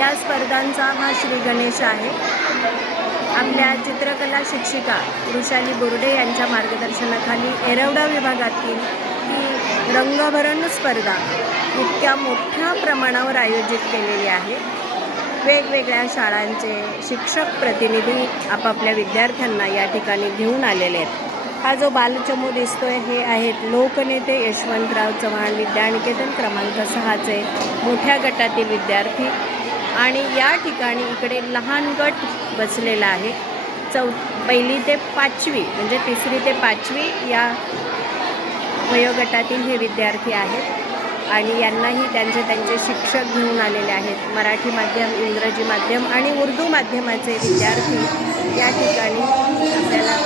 चौदांचा हा श्री गणेश आहे. आपल्या चित्रकला शिक्षिका वृषाली बोर्डे यांच्या मार्गदर्शनाखाली एरवडा विभागातील ही रंगभरण स्पर्धा इतक्या मोठ्या प्रमाणावर आयोजित केलेली आहे. वेगवेगळ्या शाळांचे शिक्षक प्रतिनिधी आपापल्या विद्यार्थ्यांना या ठिकाणी घेऊन आलेले आहेत. हा जो बालचमू दिसतोय हे आहेत लोकनेते यशवंतराव चव्हाण विद्यानिकेतन क्रमांक सहाचे मोठ्या गटातील विद्यार्थी. आणि या ठिकाणी इकडे लहान गट बसलेला आहे. चौ पहिली ते पाचवी म्हणजे तिसरी ते पाचवी या वयोगटातील हे विद्यार्थी आहेत. आणि यांनाही त्यांचे त्यांचे शिक्षक घेऊन आलेले आहेत. मराठी माध्यम इंग्रजी माध्यम आणि उर्दू माध्यमाचे विद्यार्थी या ठिकाणी आपल्याला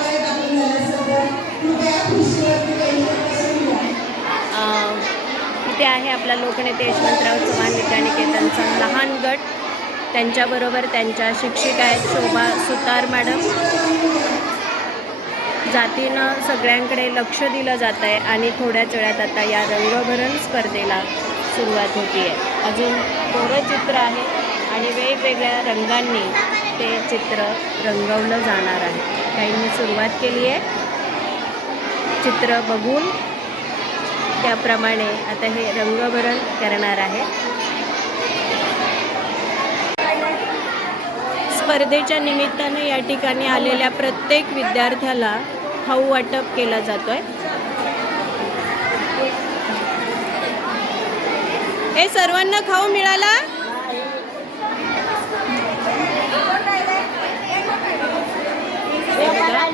इथे आहे आपला लोकनेते यशवंतराव चव्हाण विद्यानिकेतनचा लहान गट. त्यांच्याबरोबर त्यांच्या शिक्षिका आहेत शोभा सुतार मॅडम. जातीनं सगळ्यांकडे लक्ष दिलं जात आहे आणि थोड्याच वेळात आता या रंगभरण स्पर्धेला सुरुवात होती आहे अजून थोडं चित्र आहे आणि वेगवेगळ्या रंगांनी ते चित्र रंगवलं जाणार आहे. काहींनी सुरुवात केली आहे चित्र बघून त्याप्रमाणे आता हे रंगभरण करणार आहे. स्पर्धेच्या निमित्तानं या ठिकाणी आलेल्या प्रत्येक विद्यार्थ्याला खाऊ वाटप केला जातो आहे हे सर्वांना खाऊ मिळाला?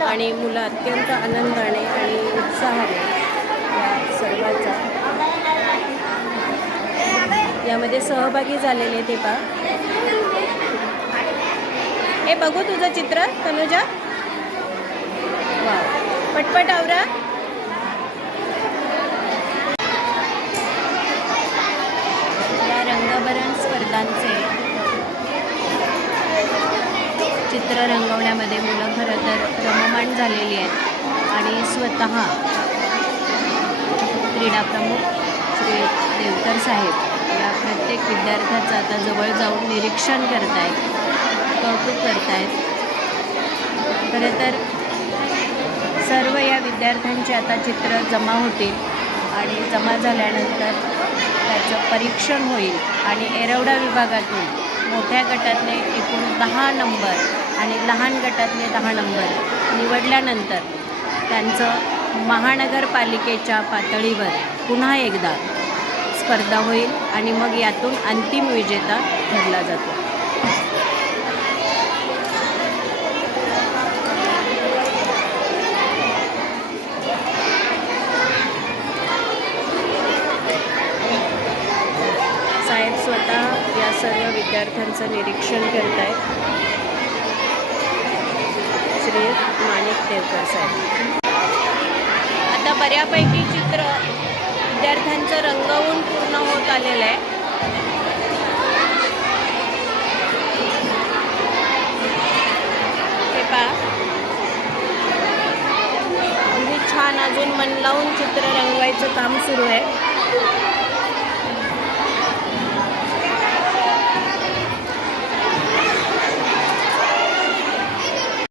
आणि मुलं अत्यंत आनंदाने आणि उत्साहाने सर्वांचा. यामध्ये सहभागी झालेले ते पा हे बघू तुझं चित्र तनुजा. वा पटपट आवरा. या रंगभरण स्पर्धांचे चित्र रंगवण्यामध्ये मुलं खरं तर रममाण झालेली आहेत. आणि स्वतः क्रीडा प्रमुख श्री देवकर साहेब या प्रत्येक विद्यार्थ्याचं आता जवळ जाऊन निरीक्षण करत आहेत कौतुक करत आहेत खरं तर सर्व या विद्यार्थ्यांची आता चित्र जमा होतील आणि जमा झाल्यानंतर त्याचं परीक्षण होईल आणि एरवडा विभागातून मोठ्या गटातले एकूण दहा नंबर आणि लहान गटातले दहा नंबर निवडल्यानंतर त्यांचं महानगरपालिकेच्या पातळीवर पुन्हा एकदा स्पर्धा होईल आणि मग यातून अंतिम विजेता ठरला जातो. साहेब स्वतः या सर्व विद्यार्थ्यांचं निरीक्षण करत आहेत श्री माणिक देवकर साहेब. आता बऱ्यापैकी चित्र विद्यार्थ्यांचं रंगवून पूर्ण होत आलेलं आहे. हे पहा. अगदी छान अजून मन लावून चित्र रंगवायचं काम सुरू आहे.